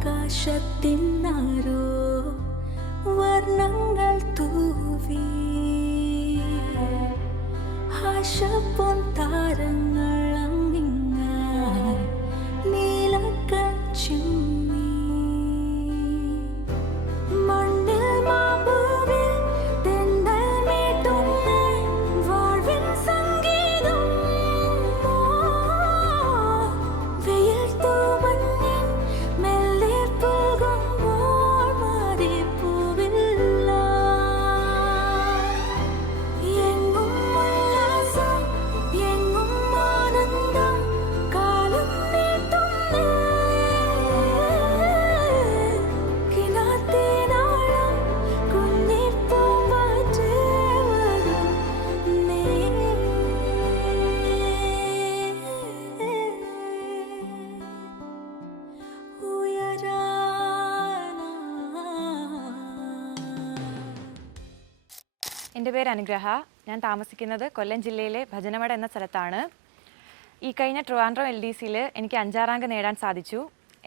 ആകാശത്തിനാരോ വർണങ്ങൾ തൂവി. ആശപ്പൊൻ താരങ്ങൾ എന്റെ പേര് അനുഗ്രഹ. ഞാൻ താമസിക്കുന്നത് കൊല്ലം ജില്ലയിലെ ഭജനമട എന്ന സ്ഥലത്താണ്. ഈ കഴിഞ്ഞ ട്രിവാൻഡ്രം എൽ ഡി സിയിൽ എനിക്ക് അഞ്ചാം റാങ്ക് നേടാൻ സാധിച്ചു.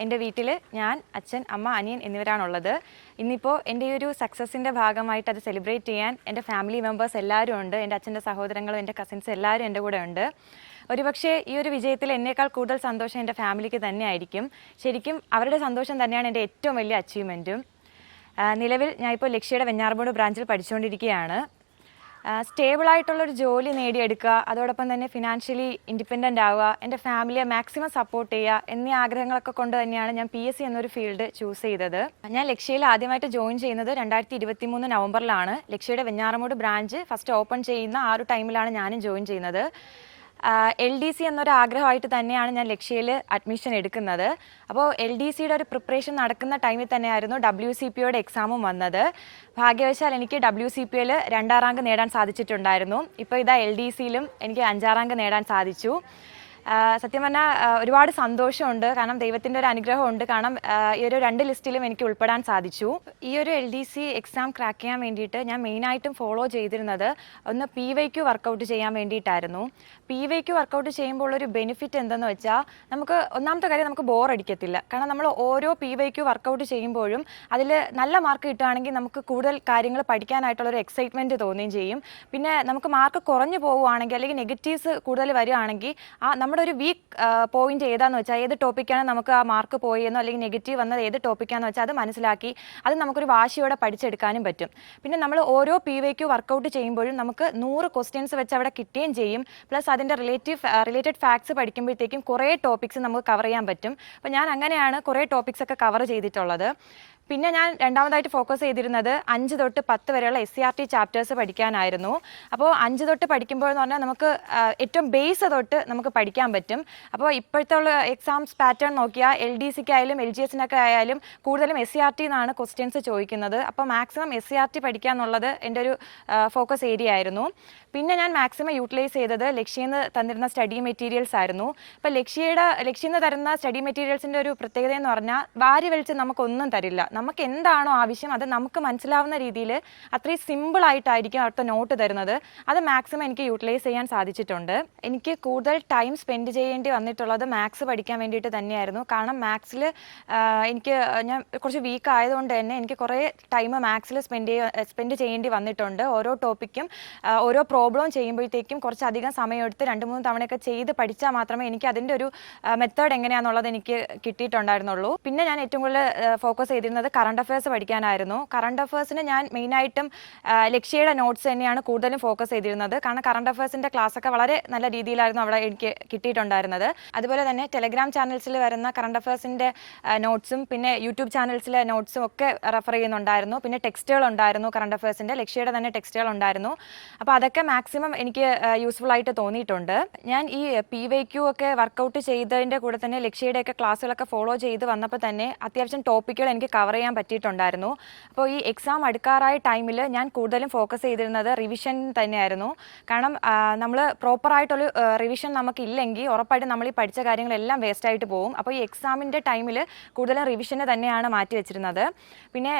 എന്റെ വീട്ടിൽ ഞാൻ അച്ഛൻ അമ്മ അനിയൻ എന്നിവരാണുള്ളത്. ഇന്നിപ്പോൾ എന്റെ ഈ ഒരു സക്സസിന്റെ ഭാഗമായിട്ട് അത് സെലിബ്രേറ്റ് ചെയ്യാൻ എന്റെ ഫാമിലി മെമ്പേഴ്സ് എല്ലാവരും ഉണ്ട്. എന്റെ അച്ഛന്റെ സഹോദരങ്ങളും എന്റെ കസിൻസ് എല്ലാവരും എന്റെ കൂടെ ഉണ്ട്. ഒരുപക്ഷെ ഈ ഒരു വിജയത്തിൽ എന്നേക്കാൾ കൂടുതൽ സന്തോഷം എന്റെ ഫാമിലിക്ക് തന്നെ ആയിരിക്കും. ശരിക്കും അവരുടെ സന്തോഷം തന്നെയാണ് എന്റെ ഏറ്റവും വലിയ അച്ചീവ്മെന്റും നിലവിൽ ഞാൻ ഇപ്പോൾ ലക്ഷ്യയുടെ വെഞ്ഞാറമൂട് ബ്രാഞ്ചിൽ പഠിച്ചുകൊണ്ടിരിക്കുകയാണ്. സ്റ്റേബിൾ ആയിട്ടുള്ളൊരു ജോലി നേടിയെടുക്കുക അതോടൊപ്പം തന്നെ ഫിനാൻഷ്യലി ഇൻഡിപെൻഡന്റ് ആവുക എന്റെ ഫാമിലിയെ മാക്സിമം സപ്പോർട്ട് ചെയ്യുക എന്നീ ആഗ്രഹങ്ങളൊക്കെ കൊണ്ട് തന്നെയാണ് ഞാൻ പി എസ് സി എന്നൊരു ഫീൽഡ് ചൂസ് ചെയ്തത്. ഞാൻ ലക്ഷ്യയിൽ ആദ്യമായിട്ട് ജോയിൻ ചെയ്യുന്നത് രണ്ടായിരത്തി ഇരുപത്തി മൂന്ന് നവംബറിലാണ്. ലക്ഷ്യയുടെ വെഞ്ഞാറമൂട് ബ്രാഞ്ച് ഫസ്റ്റ് ഓപ്പൺ ചെയ്യുന്ന ആ ഒരു ടൈമിലാണ് ഞാനും ജോയിൻ ചെയ്യുന്നത്. എൽ ഡി സി എന്നൊരു ആഗ്രഹമായിട്ട് തന്നെയാണ് ഞാൻ ലക്ഷ്യയിൽ അഡ്മിഷൻ എടുക്കുന്നത്. അപ്പോൾ എൽ ഡി സിയുടെ ഒരു പ്രിപ്പറേഷൻ നടക്കുന്ന ടൈമിൽ തന്നെയായിരുന്നു ഡബ്ല്യു സി പി ഒയുടെ എക്സാമും വന്നത്. ഭാഗ്യവശാൽ എനിക്ക് ഡബ്ല്യു സി പി ഒയിൽ രണ്ടാം റാങ്ക് നേടാൻ സാധിച്ചിട്ടുണ്ടായിരുന്നു. ഇപ്പോൾ ഇതാ എൽ ഡി സിയിലും എനിക്ക് അഞ്ചാം റാങ്ക് നേടാൻ സാധിച്ചു. സത്യം പറഞ്ഞാൽ ഒരുപാട് സന്തോഷമുണ്ട്. കാരണം ദൈവത്തിന്റെ ഒരു അനുഗ്രഹമുണ്ട്. കാരണം ഈ ഒരു രണ്ട് ലിസ്റ്റിലും എനിക്ക് ഉൾപ്പെടാൻ സാധിച്ചു. ഈ ഒരു L D C exam crack ചെയ്യാൻ വേണ്ടിയിട്ട് ഞാൻ മെയിനായിട്ടും ഫോളോ ചെയ്തിരുന്നത് ഒന്ന് പി വൈക്ക് വർക്കൗട്ട് ചെയ്യാൻ വേണ്ടിയിട്ടായിരുന്നു. പി വൈക്ക് വർക്കൗട്ട് ചെയ്യുമ്പോൾ ഒരു ബെനിഫിറ്റ് എന്തെന്ന് വെച്ചാൽ നമുക്ക് ഒന്നാമത്തെ കാര്യം നമുക്ക് ബോർ അടിക്കത്തില്ല. കാരണം നമ്മൾ ഓരോ പി വൈക്ക് വർക്കൗട്ട് ചെയ്യുമ്പോഴും അതിൽ നല്ല മാർക്ക് കിട്ടുകയാണെങ്കിൽ നമുക്ക് കൂടുതൽ കാര്യങ്ങൾ പഠിക്കാനായിട്ടുള്ളൊരു എക്സൈറ്റ്മെന്റ് തോന്നുകയും ചെയ്യും. പിന്നെ നമുക്ക് മാർക്ക് കുറഞ്ഞു പോവുകയാണെങ്കിൽ അല്ലെങ്കിൽ നെഗറ്റീവ്സ് കൂടുതൽ വരികയാണെങ്കിൽ ആ നമ്മുടെ ഒരു വീക്ക് പോയിന്റ് ഏതാന്ന് വെച്ചാൽ ഏത് ടോപ്പിക്കാണ് നമുക്ക് ആ മാർക്ക് പോയെന്നോ അല്ലെങ്കിൽ നെഗറ്റീവ് വന്നത് ഏത് ടോപ്പിക്കാന്ന് വെച്ചാൽ അത് മനസ്സിലാക്കി അത് നമുക്കൊരു വാശിയോടെ പഠിച്ചെടുക്കാനും പറ്റും. പിന്നെ നമ്മൾ ഓരോ പി വൈക്ക് വർക്കൗട്ട് ചെയ്യുമ്പോഴും നമുക്ക് നൂറ് ക്വസ്റ്റ്യൻസ് വെച്ച് അവിടെ കിട്ടുകയും ചെയ്യും. പ്ലസ് അതിന്റെ റിലേറ്റീവ് റിലേറ്റഡ് ഫാക്ട്സ് പഠിക്കുമ്പോഴത്തേക്കും കുറേ ടോപ്പിക്സ് നമുക്ക് കവർ ചെയ്യാൻ പറ്റും. അപ്പോൾ ഞാൻ അങ്ങനെയാണ് കുറേ ടോപ്പിക്സ് ഒക്കെ കവർ ചെയ്തിട്ടുള്ളത്. പിന്നെ ഞാൻ രണ്ടാമതായിട്ട് ഫോക്കസ് ചെയ്തിരുന്നത് അഞ്ച് തൊട്ട് പത്ത് വരെയുള്ള S C R T chapters പഠിക്കാനായിരുന്നു. അപ്പോൾ അഞ്ച് തൊട്ട് പഠിക്കുമ്പോൾ എന്ന് പറഞ്ഞാൽ നമുക്ക് ഏറ്റവും ബേസ് തൊട്ട് നമുക്ക് പഠിക്കാൻ പറ്റും. അപ്പോൾ ഇപ്പോഴത്തെ ഉള്ള എക്സാംസ് പാറ്റേൺ നോക്കിയാൽ എൽ ഡി സിക്ക് ആയാലും എൽ ജി എസിനൊക്കെ ആയാലും കൂടുതലും എസ് സി ആർ ടി എന്നാണ് ക്വസ്റ്റ്യൻസ് ചോദിക്കുന്നത്. അപ്പോൾ maximum S C R T പഠിക്കുക എന്നുള്ളത് എന്റെ ഒരു ഫോക്കസ് ഏരിയ ആയിരുന്നു. പിന്നെ ഞാൻ മാക്സിമം യൂട്ടിലൈസ് ചെയ്തത് ലക്ഷ്യന്ന് തന്നിരുന്ന സ്റ്റഡി മെറ്റീരിയൽസ് ആയിരുന്നു. ഇപ്പോൾ ലക്ഷ്യയുടെ ലക്ഷ്യന്ന് തരുന്ന സ്റ്റഡി മെറ്റീരിയൽസിന്റെ ഒരു പ്രത്യേകത എന്ന് പറഞ്ഞാൽ വാരി വലിച്ച് നമുക്കൊന്നും തരില്ല. നമുക്ക് എന്താണോ ആവശ്യം അത് നമുക്ക് മനസ്സിലാവുന്ന രീതിയിൽ അത്രയും സിമ്പിൾ ആയിട്ടായിരിക്കും അവിടുത്തെ നോട്ട് തരുന്നത്. അത് മാക്സിമം എനിക്ക് യൂട്ടിലൈസ് ചെയ്യാൻ സാധിച്ചിട്ടുണ്ട്. എനിക്ക് കൂടുതൽ ടൈം സ്പെൻഡ് ചെയ്യേണ്ടി വന്നിട്ടുള്ളത് മാത്സ് പഠിക്കാൻ വേണ്ടിയിട്ട് തന്നെയായിരുന്നു. കാരണം മാത്സിൽ എനിക്ക് ഞാൻ കുറച്ച് വീക്ക് ആയതുകൊണ്ട് തന്നെ എനിക്ക് കുറേ ടൈം മാത്സിൽ സ്പെൻഡ് സ്പെൻഡ് ചെയ്യേണ്ടി വന്നിട്ടുണ്ട്. ഓരോ ടോപ്പിക്കും ഓരോ പ്രോബ്ലം ചെയ്യുമ്പോഴത്തേക്കും കുറച്ചധികം സമയമെടുത്ത് രണ്ട് മൂന്ന് തവണയൊക്കെ ചെയ്ത് പഠിച്ചാൽ മാത്രമേ എനിക്ക് അതിന്റെ ഒരു മെത്തേഡ് എങ്ങനെയാണെന്നുള്ളത് എനിക്ക് കിട്ടിയിട്ടുണ്ടായിരുന്നുള്ളൂ. പിന്നെ ഞാൻ ഏറ്റവും കൂടുതൽ ഫോക്കസ് ചെയ്തിരുന്നത് കറണ്ട് അഫയേഴ്സ് പഠിക്കാനായിരുന്നു. കറണ്ട് അഫയേഴ്സിന് ഞാൻ മെയിനായിട്ടും ലക്ഷ്യയുടെ നോട്ട്സ് തന്നെയാണ് കൂടുതലും ഫോക്കസ് ചെയ്തിരുന്നത്. കാരണം കറണ്ട് അഫയേഴ്സിന്റെ ക്ലാസ്സൊക്കെ വളരെ നല്ല രീതിയിലായിരുന്നു അവിടെ എനിക്ക് കിട്ടിയിട്ടുണ്ടായിരുന്നത്. അതുപോലെ തന്നെ ടെലഗ്രാം ചാനൽസിൽ വരുന്ന കറണ്ട് അഫയേഴ്സിന്റെ നോട്ട്സും പിന്നെ യൂട്യൂബ് ചാനൽസിലെ നോട്ട്സും ഒക്കെ റെഫർ ചെയ്യുന്നുണ്ടായിരുന്നു. പിന്നെ ടെക്സ്റ്റുകൾ ഉണ്ടായിരുന്നു കറണ്ട് അഫയേഴ്സിന്റെ ലക്ഷ്യയുടെ തന്നെ ടെക്സ്റ്റുകൾ ഉണ്ടായിരുന്നു അപ്പോൾ അതൊക്കെ മാക്സിമം എനിക്ക് യൂസ്ഫുൾ ആയിട്ട് തോന്നിയിട്ടുണ്ട്. ഞാൻ ഈ പി വൈ ക്യു ഒക്കെ വർക്കൗട്ട് ചെയ്തതിന്റെ കൂടെ തന്നെ ലക്ഷ്യയുടെ ഒക്കെ ക്ലാസ്സുകളൊക്കെ ഫോളോ ചെയ്ത് വന്നപ്പോൾ തന്നെ അത്യാവശ്യം ടോപ്പിക്കുകൾ എനിക്ക് കവർ ചെയ്യാൻ പറ്റിയിട്ടുണ്ടായിരുന്നു. അപ്പോൾ ഈ എക്സാം അടുക്കാറായ ടൈമിൽ ഞാൻ കൂടുതലും ഫോക്കസ് ചെയ്തിരുന്നത് റിവിഷൻ തന്നെയായിരുന്നു. കാരണം നമ്മൾ പ്രോപ്പറായിട്ടൊരു റിവിഷൻ നമുക്കില്ലെങ്കിൽ ഉറപ്പായിട്ടും നമ്മൾ ഈ പഠിച്ച കാര്യങ്ങളെല്ലാം വേസ്റ്റ് ആയിട്ട് പോകും. അപ്പോൾ ഈ എക്സാമിന്റെ ടൈമിൽ കൂടുതലും റിവിഷന് തന്നെയാണ് മാറ്റി വെച്ചിരുന്നത്. പിന്നെ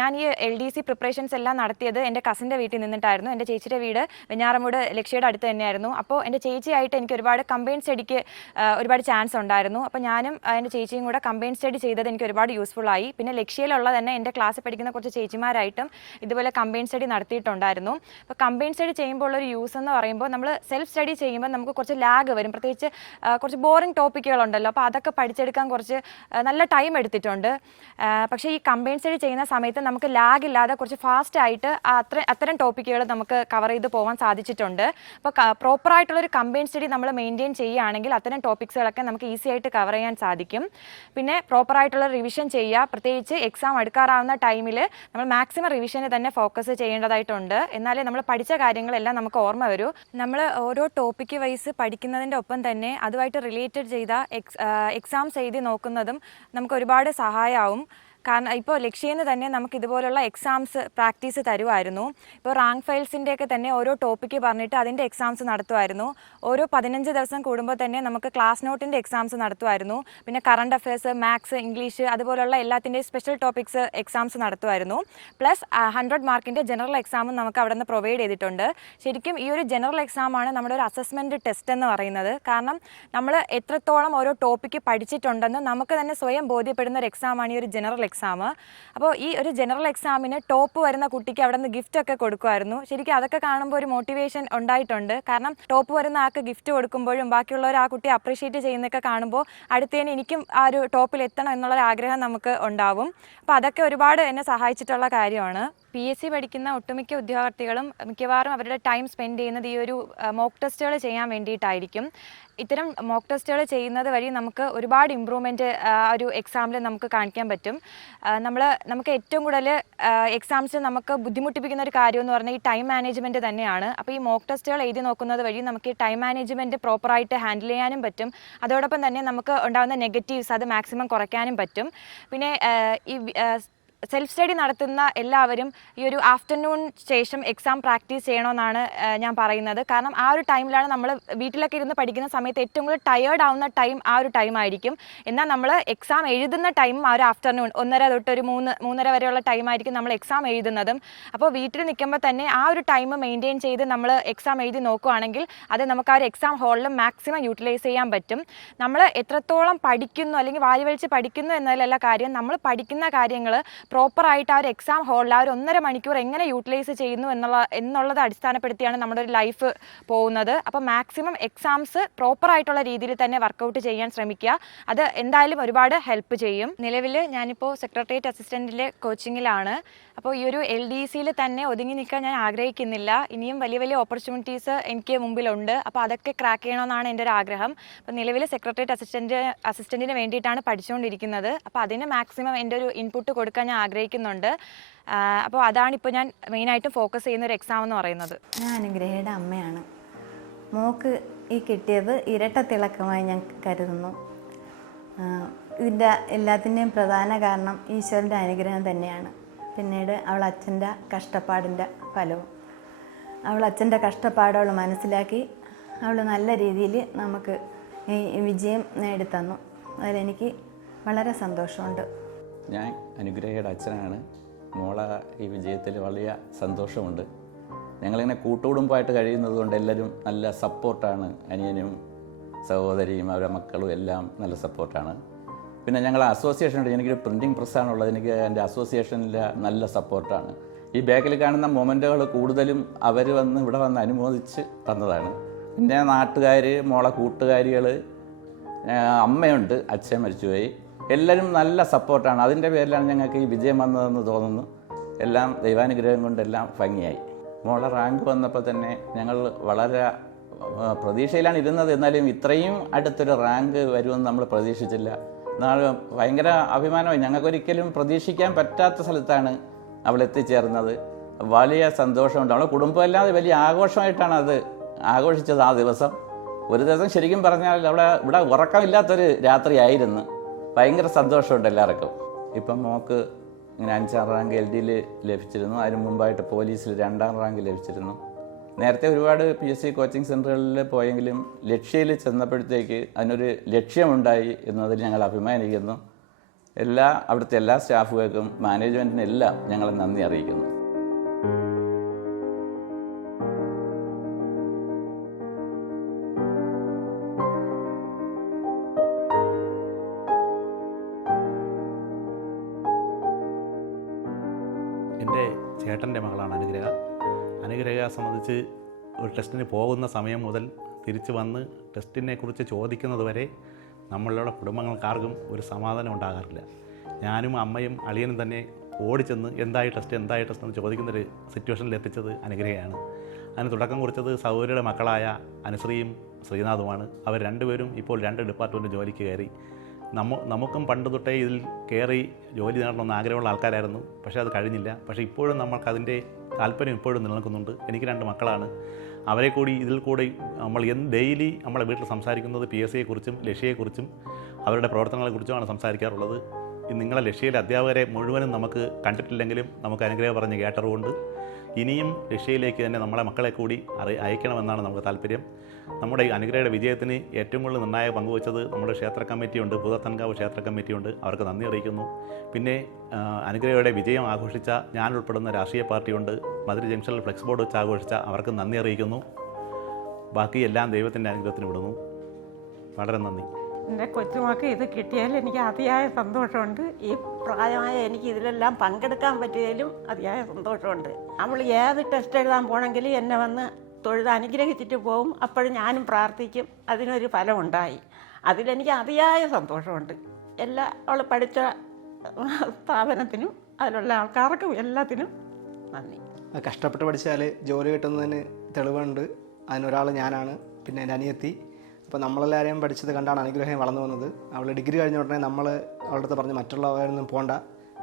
ഞാൻ ഈ എൽ ഡി സി പ്രിപ്പറേഷൻസ് എല്ലാം നടത്തിയത് എന്റെ കസിന്റെ വീട്ടിൽ നിന്നിട്ടായിരുന്നു. എന്റെ ചേച്ചിയുടെ വീട് വെഞ്ഞാറമൂട് ലക്ഷ്യയുടെ അടുത്ത് തന്നെയായിരുന്നു. അപ്പോൾ എന്റെ ചേച്ചിയായിട്ട് എനിക്ക് ഒരുപാട് കമ്പൈൻ സ്റ്റഡിക്ക് ഒരുപാട് ചാൻസ് ഉണ്ടായിരുന്നു. അപ്പോൾ ഞാനും എന്റെ ചേച്ചിയും കൂടെ കമ്പൈൻ സ്റ്റഡി ചെയ്തത് എനിക്ക് ഒരുപാട് യൂസ്ഫുൾ ആയി. പിന്നെ ലക്ഷ്യയിലുള്ള തന്നെ എന്റെ ക്ലാസ്സിൽ പഠിക്കുന്ന കുറച്ച് ചേച്ചിമാരായിട്ടും ഇതുപോലെ കമ്പൈൻ സ്റ്റഡി നടത്തിയിട്ടുണ്ടായിരുന്നു. അപ്പോൾ കമ്പൈൻ സ്റ്റഡി ചെയ്യുമ്പോൾ ഉള്ള ഒരു യൂസ് എന്ന് പറയുമ്പോൾ നമ്മൾ സെൽഫ് സ്റ്റഡി ചെയ്യുമ്പോൾ നമുക്ക് കുറച്ച് ലാഗ് വരും. പ്രത്യേകിച്ച് കുറച്ച് ബോറിംഗ് ടോപ്പിക്കുകളുണ്ടല്ലോ അപ്പോൾ അതൊക്കെ പഠിച്ചെടുക്കാൻ കുറച്ച് നല്ല ടൈം എടുത്തിട്ടുണ്ട്. പക്ഷേ ഈ കമ്പൈൻ സ്റ്റഡി ചെയ്യുന്ന സമയത്ത് നമുക്ക് ലാഗ് ഇല്ലാതെ കുറച്ച് ഫാസ്റ്റ് ആയിട്ട് അത്ര അത്തരം ടോപ്പിക്കുകൾ നമുക്ക് കവർ ചെയ്ത് പോകാൻ സാധിച്ചിട്ടുണ്ട്. അപ്പോൾ പ്രോപ്പറായിട്ടുള്ള ഒരു കമ്പൈൻ സ്റ്റഡി നമ്മൾ മെയിന്റെയിൻ ചെയ്യുകയാണെങ്കിൽ അത്തരം ടോപ്പിക്സുകളൊക്കെ നമുക്ക് ഈസി ആയിട്ട് കവർ ചെയ്യാൻ സാധിക്കും. പിന്നെ പ്രോപ്പറായിട്ടുള്ള റിവിഷൻ ചെയ്യുക. പ്രത്യേകിച്ച് എക്സാം അടുക്കാറാവുന്ന ടൈമിൽ നമ്മൾ മാക്സിമം റിവിഷന് തന്നെ ഫോക്കസ് ചെയ്യേണ്ടതായിട്ടുണ്ട്. എന്നാലേ നമ്മൾ പഠിച്ച കാര്യങ്ങളെല്ലാം നമുക്ക് ഓർമ്മ വരൂ. നമ്മൾ ഓരോ ടോപ്പിക്ക് വൈസ് പഠിക്കുന്നതിന്റെ ഒപ്പം തന്നെ അതുമായിട്ട് റിലേറ്റഡ് ചെയ്ത എക്സ് എക്സാംസ് എഴുതി നോക്കുന്നതും നമുക്ക് ഒരുപാട് സഹായമാവും കാരണം ഇപ്പോൾ ലക്ഷ്യേന്ന് തന്നെ നമുക്ക് ഇതുപോലുള്ള എക്സാംസ് പ്രാക്ടീസ് തരുമായിരുന്നു ഇപ്പോൾ റാങ്ക് ഫയൽസിന്റെ ഒക്കെ തന്നെ ഓരോ ടോപ്പിക്ക് പറഞ്ഞിട്ട് അതിന്റെ എക്സാംസ് നടത്തുമായിരുന്നു ഓരോ പതിനഞ്ച് ദിവസം കൂടുമ്പോൾ തന്നെ നമുക്ക് ക്ലാസ് നോട്ടിന്റെ എക്സാംസ് നടത്തുമായിരുന്നു പിന്നെ കറണ്ട് അഫയേഴ്സ് മാത്സ് ഇംഗ്ലീഷ് അതുപോലുള്ള എല്ലാത്തിന്റെയും സ്പെഷ്യൽ ടോപ്പിക്സ് എക്സാംസ് നടത്തുമായിരുന്നു പ്ലസ് ഹൺഡ്രഡ് മാർക്കിന്റെ ജനറൽ എക്സാമും നമുക്ക് അവിടെ നിന്ന് പ്രൊവൈഡ് ചെയ്തിട്ടുണ്ട്. ശരിക്കും ഈ ഒരു ജനറൽ എക്സാമാണ് നമ്മുടെ ഒരു അസസ്മെന്റ് ടെസ്റ്റ് എന്ന് പറയുന്നത്. കാരണം നമ്മൾ എത്രത്തോളം ഓരോ ടോപ്പിക്ക് പഠിച്ചിട്ടുണ്ടെന്ന് നമുക്ക് തന്നെ സ്വയം ബോധ്യപ്പെടുന്ന ഒരു എക്സാമാണ് ഈ ഒരു ജനറൽ എക്സാം അപ്പോൾ ഈ ഒരു ജനറൽ എക്സാമിന് ടോപ്പ് വരുന്ന കുട്ടിക്ക് അവിടെ നിന്ന് ഗിഫ്റ്റ് ഒക്കെ കൊടുക്കുമായിരുന്നു. ശരിക്കും അതൊക്കെ കാണുമ്പോൾ ഒരു മോട്ടിവേഷൻ ഉണ്ടായിട്ടുണ്ട്. കാരണം ടോപ്പ് വരുന്ന ആൾക്ക് ഗിഫ്റ്റ് കൊടുക്കുമ്പോഴും ബാക്കിയുള്ളവർ ആ കുട്ടിയെ അപ്രീഷിയേറ്റ് ചെയ്യുന്നൊക്കെ കാണുമ്പോൾ അടുത്തതിന് എനിക്കും ആ ഒരു ടോപ്പിൽ എത്തണം എന്നുള്ളൊരു ആഗ്രഹം നമുക്ക് ഉണ്ടാവും. അപ്പോൾ അതൊക്കെ ഒരുപാട് എന്നെ സഹായിച്ചിട്ടുള്ള കാര്യമാണ്. പി എസ് സി പഠിക്കുന്ന ഒട്ടുമിക്ക ഉദ്യോഗാർത്ഥികളും മിക്കവാറും അവരുടെ ടൈം സ്പെൻഡ് ചെയ്യുന്നത് ഈ ഒരു മോക്ക് ടെസ്റ്റുകൾ ചെയ്യാൻ വേണ്ടിയിട്ടായിരിക്കും. ഇത്തരം മോക്ക് ടെസ്റ്റുകൾ ചെയ്യുന്നത് വഴി നമുക്ക് ഒരുപാട് ഇമ്പ്രൂവ്മെന്റ് ഒരു എക്സാമിൽ നമുക്ക് കാണിക്കാൻ പറ്റും. നമ്മൾ നമുക്ക് ഏറ്റവും കൂടുതൽ എക്സാംസിൽ നമുക്ക് ബുദ്ധിമുട്ടിപ്പിക്കുന്ന ഒരു കാര്യം എന്ന് പറഞ്ഞാൽ ഈ ടൈം മാനേജ്മെന്റ് തന്നെയാണ്. അപ്പോൾ ഈ മോക്ക് ടെസ്റ്റുകൾ എഴുതി നോക്കുന്നത് വഴി നമുക്ക് ഈ ടൈം മാനേജ്മെന്റ് പ്രോപ്പറായിട്ട് ഹാൻഡിൽ ചെയ്യാനും പറ്റും. അതോടൊപ്പം തന്നെ നമുക്ക് ഉണ്ടാകുന്ന നെഗറ്റീവ്സ് അത് മാക്സിമം കുറയ്ക്കാനും പറ്റും. പിന്നെ ഈ സെൽഫ് സ്റ്റഡി നടത്തുന്ന എല്ലാവരും ഈ ഒരു ആഫ്റ്റർനൂൺ ശേഷം എക്സാം പ്രാക്ടീസ് ചെയ്യണമെന്നാണ് ഞാൻ പറയുന്നത്. കാരണം ആ ഒരു ടൈമിലാണ് നമ്മൾ വീട്ടിലൊക്കെ ഇരുന്ന് പഠിക്കുന്ന സമയത്ത് ഏറ്റവും കൂടുതൽ ടയേർഡ് ആവുന്ന ടൈം ആ ഒരു ടൈം ആയിരിക്കും. എന്നാൽ നമ്മൾ എക്സാം എഴുതുന്ന ടൈം ആ ഒരു ആഫ്റ്റർനൂൺ ഒന്നര തൊട്ട് ഒരു മൂന്ന് മൂന്നര വരെയുള്ള ടൈം ആയിരിക്കും നമ്മൾ എക്സാം എഴുതുന്നതും. അപ്പോൾ വീട്ടിൽ നിൽക്കുമ്പോൾ തന്നെ ആ ഒരു ടൈം മെയിന്റെയിൻ ചെയ്ത് നമ്മൾ എക്സാം എഴുതി നോക്കുകയാണെങ്കിൽ അത് നമുക്ക് ആ ഒരു എക്സാം ഹോളിൽ മാക്സിമം യൂട്ടിലൈസ് ചെയ്യാൻ പറ്റും. നമ്മൾ എത്രത്തോളം പഠിക്കുന്നു അല്ലെങ്കിൽ വാരി വലിച്ച് പഠിക്കുന്നു എന്നതിലല്ല കാര്യം നമ്മൾ പഠിക്കുന്ന കാര്യങ്ങൾ പ്രോപ്പറായിട്ട് ആ ഒരു എക്സാം ഹോളിൽ ആ ഒരു ഒന്നര മണിക്കൂർ എങ്ങനെ യൂട്ടിലൈസ് ചെയ്യുന്നു എന്നുള്ള എന്നുള്ളത് അടിസ്ഥാനപ്പെടുത്തിയാണ് നമ്മുടെ ഒരു ലൈഫ് പോകുന്നത്. അപ്പോൾ മാക്സിമം എക്സാംസ് പ്രോപ്പറായിട്ടുള്ള രീതിയിൽ തന്നെ വർക്കൗട്ട് ചെയ്യാൻ ശ്രമിക്കുക. അത് എന്തായാലും ഒരുപാട് ഹെൽപ്പ് ചെയ്യും. നിലവിൽ ഞാനിപ്പോൾ സെക്രട്ടേറിയറ്റ് അസിസ്റ്റന്റിലെ കോച്ചിങ്ങിലാണ്. അപ്പോൾ ഈ ഒരു എൽ ഡി സിയിൽ തന്നെ ഒതുങ്ങി നിൽക്കാൻ ഞാൻ ആഗ്രഹിക്കുന്നില്ല. ഇനിയും വലിയ വലിയ ഓപ്പർച്യൂണിറ്റീസ് എനിക്ക് മുമ്പിലുണ്ട്. അപ്പോൾ അതൊക്കെ ക്രാക്ക് ചെയ്യണമെന്നാണ് എന്റെ ഒരു ആഗ്രഹം. അപ്പോൾ നിലവിൽ സെക്രട്ടേറിയറ്റ് അസിസ്റ്റന്റ് അസിസ്റ്റന്റിന് വേണ്ടിയിട്ടാണ് പഠിച്ചുകൊണ്ടിരിക്കുന്നത്. അപ്പോൾ അതിന് മാക്സിമം എന്റെ ഒരു ഇൻപുട്ട് കൊടുക്കാൻ ഞാൻ ആഗ്രഹിക്കുന്നുണ്ട്. അപ്പോൾ അതാണ് ഇപ്പോൾ ഞാൻ മെയിനായിട്ട് ഫോക്കസ് ചെയ്യുന്ന ഒരു എക്സാം എന്ന് പറയുന്നത്. ഞാൻ അനുഗ്രഹയുടെ അമ്മയാണ്. മോക്ക് ഈ കിട്ടിയത് ഇരട്ട തിളക്കമായി ഞാൻ കരുതുന്നു. ഇതിന്റെ എല്ലാത്തിന്റെയും പ്രധാന കാരണം ഈശ്വരന്റെ അനുഗ്രഹം തന്നെയാണ്. പിന്നീട് അവൾ അച്ഛന്റെ കഷ്ടപ്പാടിന്റെ ഫലവും. അവൾ അച്ഛന്റെ കഷ്ടപ്പാട് മനസ്സിലാക്കി. അവൾ നല്ല രീതിയിൽ നമുക്ക് ഈ വിജയം നേടിത്തന്നു. അതിലെനിക്ക് വളരെ സന്തോഷമുണ്ട്. ഞാൻ അനുഗ്രഹയുടെ അച്ഛനാണ്. മോളെ ഈ വിജയത്തിൽ വലിയ സന്തോഷമുണ്ട്. ഞങ്ങളിങ്ങനെ കൂട്ടുകുടുംബമായിട്ട് കഴിയുന്നത് കൊണ്ട് എല്ലാവരും നല്ല സപ്പോർട്ടാണ് അനിയനും സഹോദരിയും അവരുടെ മക്കളും എല്ലാം നല്ല സപ്പോർട്ടാണ് പിന്നെ ഞങ്ങൾ അസോസിയേഷൻ ഉണ്ട്. എനിക്കൊരു പ്രിന്റിങ് പ്രസ്സാണുള്ളത് എനിക്ക് എന്റെ അസോസിയേഷനിലെ നല്ല സപ്പോർട്ടാണ് ഈ ബാക്കിൽ കാണുന്ന മൊമെന്റുകൾ കൂടുതലും അവർ വന്ന് ഇവിടെ വന്ന് അനുമോദിച്ച് തന്നതാണ്. പിന്നെ നാട്ടുകാർ മോളെ കൂട്ടുകാരികൾ അമ്മയുണ്ട്. അച്ഛൻ മരിച്ചുപോയി. എല്ലാവരും നല്ല സപ്പോർട്ടാണ് അതിന്റെ പേരിലാണ് ഞങ്ങൾക്ക് ഈ വിജയം വന്നതെന്ന് തോന്നുന്നു. എല്ലാം ദൈവാനുഗ്രഹം കൊണ്ടെല്ലാം ഭംഗിയായി. മോളെ റാങ്ക് വന്നപ്പോൾ തന്നെ ഞങ്ങൾ വളരെ പ്രതീക്ഷയിലാണ് ഇരുന്നത്. എന്നാലും ഇത്രയും അടുത്തൊരു റാങ്ക് വരുമെന്ന് നമ്മൾ പ്രതീക്ഷിച്ചില്ല. ഭയങ്കര അഭിമാനമായി. ഞങ്ങൾക്കൊരിക്കലും പ്രതീക്ഷിക്കാൻ പറ്റാത്ത സ്ഥലത്താണ് അവൾ എത്തിച്ചേർന്നത്. വലിയ സന്തോഷമുണ്ട്. അവളെ കുടുംബമല്ലാതെ വലിയ ആഘോഷമായിട്ടാണ് അത് ആഘോഷിച്ചത് ആ ദിവസം. ഒരു ദിവസം ശരിക്കും പറഞ്ഞാൽ അവിടെ ഇവിടെ ഉറക്കമില്ലാത്തൊരു രാത്രിയായിരുന്നു. ഭയങ്കര സന്തോഷമുണ്ട് എല്ലാവർക്കും. ഇപ്പം മോക്ക് ഇങ്ങനെ അഞ്ചാം റാങ്ക് എൽ ഡിയിൽ ലഭിച്ചിരുന്നു. അതിന് മുമ്പായിട്ട് പോലീസിൽ രണ്ടാം റാങ്ക് ലഭിച്ചിരുന്നു. നേരത്തെ ഒരുപാട് പി എസ് സി കോച്ചിങ് സെന്ററുകളിൽ പോയെങ്കിലും ലക്ഷ്യയിൽ ചെന്നപ്പോഴത്തേക്ക് അതിനൊരു ലക്ഷ്യമുണ്ടായി എന്നതിൽ ഞങ്ങൾ അഭിമാനിക്കുന്നു. എല്ലാ അവിടുത്തെ എല്ലാ സ്റ്റാഫുകൾക്കും മാനേജ്മെന്റിനെല്ലാം ഞങ്ങൾ നന്ദി അറിയിക്കുന്നു. സംബന്ധിച്ച് ഒരു ടെസ്റ്റിന് പോകുന്ന സമയം മുതൽ തിരിച്ചു വന്ന് ടെസ്റ്റിനെ കുറിച്ച് ചോദിക്കുന്നത് വരെ നമ്മളുടെ കുടുംബങ്ങൾക്കാർക്കും ഒരു സമാധാനം ഉണ്ടാകാറില്ല. ഞാനും അമ്മയും അളിയനും തന്നെ ഓടിച്ചെന്ന് എന്തായി ടെസ്റ്റ് എന്തായി ടെസ്റ്റ് എന്ന് ചോദിക്കുന്നൊരു സിറ്റുവേഷനിൽ എത്തിച്ചത് അനുഗ്രഹയാണ്. അതിന് തുടക്കം കുറിച്ചത് സൗകര്യയുടെ മക്കളായ അനുശ്രീയും ശ്രീനാഥുമാണ്. അവർ രണ്ടുപേരും ഇപ്പോൾ രണ്ട് ഡിപ്പാർട്ട്മെന്റ് ജോലിക്ക് കയറി നമ്മ നമുക്കും പണ്ട് തൊട്ടേ ഇതിൽ കയറി ജോലി നേടണമെന്ന് ആഗ്രഹമുള്ള ആൾക്കാരായിരുന്നു. പക്ഷേ അത് കഴിഞ്ഞില്ല. പക്ഷേ ഇപ്പോഴും നമ്മൾക്ക് അതിന്റെ താല്പര്യം ഇപ്പോഴും നിലനിൽക്കുന്നുണ്ട്. എനിക്ക് രണ്ട് മക്കളാണ്. അവരെ കൂടി ഇതിൽ കൂടി നമ്മൾ എന്ത് ഡെയിലി നമ്മളെ വീട്ടിൽ സംസാരിക്കുന്നത് പി എസ് സിയെക്കുറിച്ചും ലക്ഷ്യയെക്കുറിച്ചും അവരുടെ പ്രവർത്തനങ്ങളെക്കുറിച്ചുമാണ് സംസാരിക്കാറുള്ളത്. നിങ്ങളെ ലക്ഷ്യയിലെ അധ്യാപകരെ മുഴുവനും നമുക്ക് കണ്ടിട്ടില്ലെങ്കിലും നമുക്ക് അനുഗ്രഹം പറഞ്ഞ് കേട്ടറിവുണ്ട്. ഇനിയും ലക്ഷ്യയിലേക്ക് തന്നെ നമ്മളെ മക്കളെ കൂടി അറി അയക്കണമെന്നാണ് നമുക്ക് താല്പര്യം. നമ്മുടെ ഈ അനുഗ്രഹയുടെ വിജയത്തിന് ഏറ്റവും കൂടുതൽ നിർണായക പങ്കുവച്ചത് നമ്മുടെ ക്ഷേത്ര കമ്മിറ്റിയുണ്ട്. ഭൂതത്തൻകാവ് ക്ഷേത്ര കമ്മിറ്റിയുണ്ട്. അവർക്ക് നന്ദി അറിയിക്കുന്നു. പിന്നെ അനുഗ്രഹയുടെ വിജയം ആഘോഷിച്ച ഞാൻ ഉൾപ്പെടുന്ന രാഷ്ട്രീയ പാർട്ടിയുണ്ട്. മധുര ജംഗ്ഷനിൽ ഫ്ലെക്സ് ബോർഡ് വെച്ച് ആഘോഷിച്ച അവർക്ക് നന്ദി അറിയിക്കുന്നു. ബാക്കി എല്ലാം ദൈവത്തിന്റെ അനുഗ്രഹത്തിന് വിടുന്നു. വളരെ നന്ദി. എന്റെ കൊച്ചുമക്ക് ഇത് കിട്ടിയാൽ എനിക്ക് അതിയായ സന്തോഷമുണ്ട്. ഈ പ്രായമായ എനിക്ക് ഇതിലെല്ലാം പങ്കെടുക്കാൻ പറ്റിയതിലും അതിയായ സന്തോഷമുണ്ട്. അവൾ ഏത് ടെസ്റ്റ് എഴുതാൻ പോകണമെങ്കിലും എന്നെ വന്ന് തൊഴുത് അനുഗ്രഹിച്ചിട്ട് പോവും. അപ്പോഴും ഞാനും പ്രാർത്ഥിക്കും. അതിനൊരു ഫലമുണ്ടായി. അതിലെനിക്ക് അതിയായ സന്തോഷമുണ്ട്. എല്ലാ അവൾ പഠിച്ച സ്ഥാപനത്തിനും അതിലുള്ള ആൾക്കാർക്കും എല്ലാത്തിനും നന്ദി. കഷ്ടപ്പെട്ട് പഠിച്ചാൽ ജോലി കിട്ടുന്നതിന് തെളിവുണ്ട്. അതിനൊരാൾ ഞാനാണ്. പിന്നെ എന്റെ അനിയത്തി. അപ്പോൾ നമ്മളെല്ലാവരെയും പഠിച്ചത് കണ്ടാണ് അനുഗ്രഹം വളർന്നു വന്നത്. അവൾ ഡിഗ്രി കഴിഞ്ഞ ഉടനെ നമ്മൾ അവളുടെ അടുത്ത് പറഞ്ഞ് മറ്റുള്ളവരൊന്നും പോണ്ട.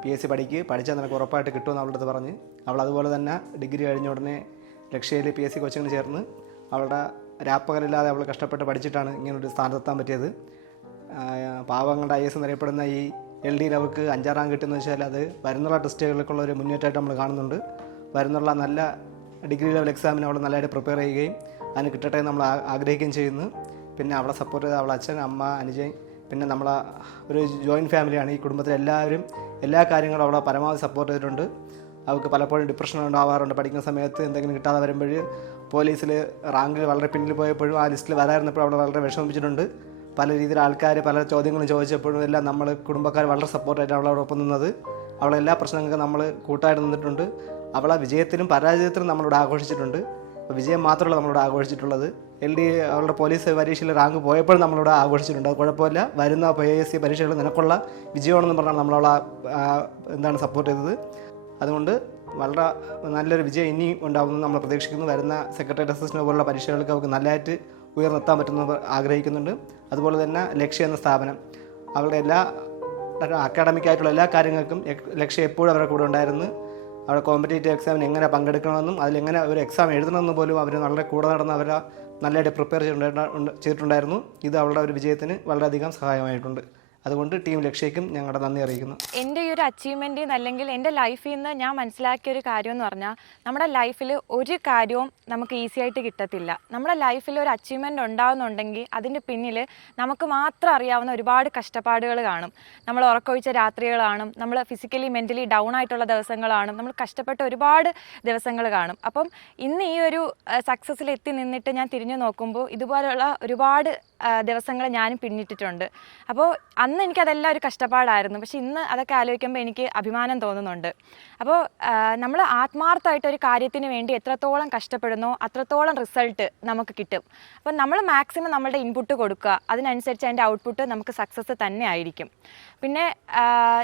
പി എസ് സി പഠിക്ക്. പഠിച്ചാൽ നിനക്ക് ഉറപ്പായിട്ട് കിട്ടുമെന്ന് അവളുടെ അടുത്ത് പറഞ്ഞ്. അവൾ അതുപോലെ തന്നെ ഡിഗ്രി കഴിഞ്ഞ ഉടനെ ലക്ഷ്യയിൽ പി എസ് സി കോച്ചിങ്ങിന് ചേർന്ന് അവളുടെ രാപ്പകലില്ലാതെ അവൾ കഷ്ടപ്പെട്ട് പഠിച്ചിട്ടാണ് ഇങ്ങനൊരു സ്ഥാനത്തെത്താൻ പറ്റിയത്. പാവങ്ങളുടെ ഐ എസ് എന്നറിയപ്പെടുന്ന ഈ എൽ ഡിയിൽ അവർക്ക് അഞ്ചാം റാങ്ക് വെച്ചാൽ അത് വരുന്നുള്ള ടെസ്റ്റുകൾക്കുള്ള ഒരു മുന്നേറ്റമായിട്ട് നമ്മൾ കാണുന്നുണ്ട്. വരുന്നുള്ള നല്ല ഡിഗ്രി ലെവൽ എക്സാമിന് അവൾ നല്ലതായിട്ട് പ്രിപ്പയർ ചെയ്യുകയും അതിന് കിട്ടട്ടെ എന്ന് നമ്മൾ ആഗ്രഹിക്കുകയും ചെയ്യുന്നു. പിന്നെ അവളെ സപ്പോർട്ട് ചെയ്ത അവളെ അച്ഛൻ അമ്മ അനുജൻ പിന്നെ നമ്മളെ ഒരു ജോയിന്റ് ഫാമിലിയാണ് ഈ കുടുംബത്തിലെ എല്ലാവരും എല്ലാ കാര്യങ്ങളും അവളെ പരമാവധി സപ്പോർട്ട് ചെയ്തിട്ടുണ്ട്. അവൾക്ക് പലപ്പോഴും ഡിപ്രഷൻ ഉണ്ടാവാറുണ്ട്. പഠിക്കുന്ന സമയത്ത് എന്തെങ്കിലും കിട്ടാതെ വരുമ്പോൾ പോലീസിൽ റാങ്കിൽ വളരെ പിന്നിൽ പോയപ്പോഴും ആ ലിസ്റ്റിൽ വരാതിരുന്നപ്പോൾ അവിടെ വളരെ വിഷമിപ്പിച്ചിട്ടുണ്ട്. പല രീതിയിൽ ആൾക്കാർ പല ചോദ്യങ്ങളും ചോദിച്ചപ്പോഴും എല്ലാം നമ്മൾ കുടുംബക്കാർ വളരെ സപ്പോർട്ടായിട്ട് അവളോടൊപ്പം നിന്നത്. അവളെ എല്ലാ പ്രശ്നങ്ങൾക്കും നമ്മൾ കൂട്ടായിട്ട് നിന്നിട്ടുണ്ട്. അവളെ വിജയത്തിലും പരാജയത്തിലും നമ്മളിവിടെ ആഘോഷിച്ചിട്ടുണ്ട്. വിജയം മാത്രമല്ല നമ്മളിവിടെ ആഘോഷിച്ചിട്ടുള്ളത്. എൽ ഡി അവളുടെ പോലീസ് പരീക്ഷയിൽ റാങ്ക് പോയപ്പോഴും നമ്മളിവിടെ ആഘോഷിച്ചിട്ടുണ്ട്. അത് കുഴപ്പമില്ല. വരുന്ന പി എസ് സി പരീക്ഷകൾ നിനക്കുള്ള വിജയമാണെന്ന് പറഞ്ഞാണ് നമ്മളവളെ എന്താണ് സപ്പോർട്ട് ചെയ്തത്. അതുകൊണ്ട് വളരെ നല്ലൊരു വിജയം ഇനിയും ഉണ്ടാകുമെന്ന് നമ്മൾ പ്രതീക്ഷിക്കുന്നു. വരുന്ന സെക്രട്ടറി അസിസ്റ്റന്റ് പോലുള്ള പരീക്ഷകൾക്ക് അവർക്ക് നല്ലതായിട്ട് ഉയർന്നെത്താൻ പറ്റുമെന്ന് ആഗ്രഹിക്കുന്നുണ്ട്. അതുപോലെ തന്നെ ലക്ഷ്യ എന്ന സ്ഥാപനം. അവരുടെ എല്ലാ അക്കാഡമിക് ആയിട്ടുള്ള എല്ലാ കാര്യങ്ങൾക്കും ലക്ഷ്യം എപ്പോഴും അവരുടെ കൂടെ ഉണ്ടായിരുന്നു. അവിടെ കോമ്പറ്റേറ്റീവ് എക്സാമിന് എങ്ങനെ പങ്കെടുക്കണമെന്നും അതിലെങ്ങനെ ഒരു എക്സാം എഴുതണമെന്ന് പോലും അവർ വളരെ കൂടെ നടന്ന് അവരെ നല്ലതായിട്ട് പ്രിപ്പയർ ചെയ്തിട്ടുണ്ടായിരുന്നു. ഇത് അവളുടെ ഒരു വിജയത്തിന് വളരെയധികം സഹായമായിട്ടുണ്ട്. അതുകൊണ്ട് ടീം ലക്ഷ്യയ്ക്കും ഞങ്ങളുടെ നന്ദി അറിയിക്കുന്നു. എന്റെ ഈ ഒരു അച്ചീവ്മെന്റ് അല്ലെങ്കിൽ എന്റെ ലൈഫിൽ നിന്ന് ഞാൻ മനസ്സിലാക്കിയ ഒരു കാര്യം എന്ന് പറഞ്ഞാൽ നമ്മുടെ ലൈഫിൽ ഒരു കാര്യവും നമുക്ക് ഈസി ആയിട്ട് കിട്ടത്തില്ല. നമ്മുടെ ലൈഫിൽ ഒരു അച്ചീവ്മെന്റ് ഉണ്ടാകുന്നുണ്ടെങ്കിൽ അതിന്റെ പിന്നിൽ നമുക്ക് മാത്രം അറിയാവുന്ന ഒരുപാട് കഷ്ടപ്പാടുകൾ കാണും. നമ്മൾ ഉറക്കൊഴിച്ച രാത്രികളാണ് നമ്മൾ ഫിസിക്കലി മെന്റലി ഡൗൺ ആയിട്ടുള്ള ദിവസങ്ങളാണ് നമ്മൾ കഷ്ടപ്പെട്ട ഒരുപാട് ദിവസങ്ങൾ കാണും. അപ്പം ഇന്ന് ഈ ഒരു സക്സസ്സിൽ എത്തി നിന്നിട്ട് ഞാൻ തിരിഞ്ഞു നോക്കുമ്പോൾ ഇതുപോലുള്ള ഒരുപാട് ദിവസങ്ങൾ ഞാനും പിന്നിട്ടിട്ടുണ്ട്. അപ്പോൾ അന്ന് എനിക്കതെല്ലാം ഒരു കഷ്ടപ്പാടായിരുന്നു. പക്ഷെ ഇന്ന് അതൊക്കെ ആലോചിക്കുമ്പോൾ എനിക്ക് അഭിമാനം തോന്നുന്നുണ്ട്. അപ്പോൾ നമ്മൾ ആത്മാർത്ഥമായിട്ട് ഒരു കാര്യത്തിന് വേണ്ടി എത്രത്തോളം കഷ്ടപ്പെടുന്നോ അത്രത്തോളം റിസൾട്ട് നമുക്ക് കിട്ടും. അപ്പോൾ നമ്മൾ മാക്സിമം നമ്മളുടെ ഇൻപുട്ട് കൊടുക്കുക. അതിനനുസരിച്ച് അതിന്റെ ഔട്ട്പുട്ട് നമുക്ക് സക്സസ് തന്നെ ആയിരിക്കും. പിന്നെ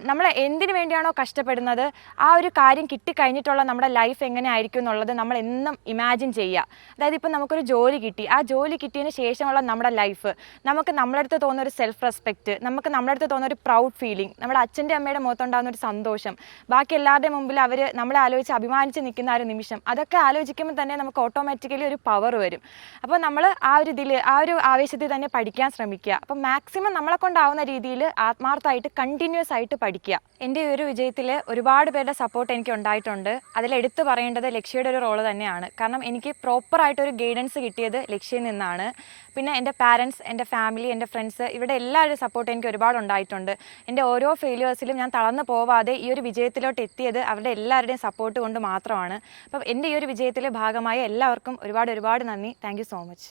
നമ്മൾ എന്തിനു വേണ്ടിയാണോ കഷ്ടപ്പെടുന്നത്? ആ ഒരു കാര്യം കിട്ടിക്കഴിഞ്ഞിട്ടുള്ള നമ്മുടെ ലൈഫ് എങ്ങനെ ആയിരിക്കും എന്നുള്ളത് നമ്മൾ എന്നും ഇമാജിൻ ചെയ്യുക. അതായത് ഇപ്പം നമുക്കൊരു ജോലി കിട്ടി. ആ ജോലി കിട്ടിയതിന് ശേഷമുള്ള നമ്മുടെ ലൈഫ്. നമുക്ക് നമ്മുടെ അടുത്ത് തോന്നുന്ന ഒരു സെൽഫ് റെസ്പെക്റ്റ് നമുക്ക് നമ്മുടെ അടുത്ത് തോന്നുന്ന ഒരു പ്രൗഡ് ഫീലിംഗ് നമ്മുടെ അച്ഛന്റെ അമ്മയുടെ മുഖത്തുണ്ടാകുന്ന ഒരു സന്തോഷം ബാക്കി എല്ലാവരുടെ മുമ്പിൽ അവർ നമ്മളെ ആലോചിച്ച് അഭിമാനിച്ച് നിൽക്കുന്ന ഒരു നിമിഷം അതൊക്കെ ആലോചിക്കുമ്പോൾ തന്നെ നമുക്ക് ഓട്ടോമാറ്റിക്കലി ഒരു പവർ വരും. അപ്പോൾ നമ്മൾ ആ ഒരു ഇതിൽ ആ ഒരു ആവേശത്തിൽ തന്നെ പഠിക്കാൻ ശ്രമിക്കുക. അപ്പോൾ മാക്സിമം നമ്മളെ കൊണ്ടാവുന്ന രീതിയിൽ ആത്മാർത്ഥമായിട്ട് കണ്ടിന്യൂസ് ആയിട്ട് പഠിക്കുക. എന്റെ ഒരു വിജയത്തിൽ ഒരുപാട് പേരുടെ സപ്പോർട്ട് എനിക്ക് ഉണ്ടായിട്ടുണ്ട്. അതിൽ എടുത്തു പറയേണ്ടത് ലക്ഷ്യയുടെ ഒരു റോൾ തന്നെയാണ്. കാരണം എനിക്ക് പ്രോപ്പറായിട്ടൊരു ഗൈഡൻസ് കിട്ടിയത് ലക്ഷ്യയിൽ നിന്നാണ്. പിന്നെ എന്റെ പാരൻസ് എന്റെ ഫാമിലി എന്റെ ഫ്രണ്ട്സ് ഇവിടെ എല്ലാവരുടെ സപ്പോർട്ട് എനിക്ക് ഒരുപാട് ഉണ്ടായിട്ടുണ്ട്. എന്റെ ഓരോ ഫെയിലിയേഴ്സിലും ഞാൻ തളർന്നു പോവാതെ ഈ ഒരു വിജയത്തിലോട്ട് എത്തിയത് അവരുടെ എല്ലാവരുടെയും സപ്പോർട്ട് കൊണ്ട് മാത്രമാണ്. അപ്പം എന്റെ ഈ ഒരു വിജയത്തിലെ ഭാഗമായ എല്ലാവർക്കും ഒരുപാട് ഒരുപാട് നന്ദി. Thank so much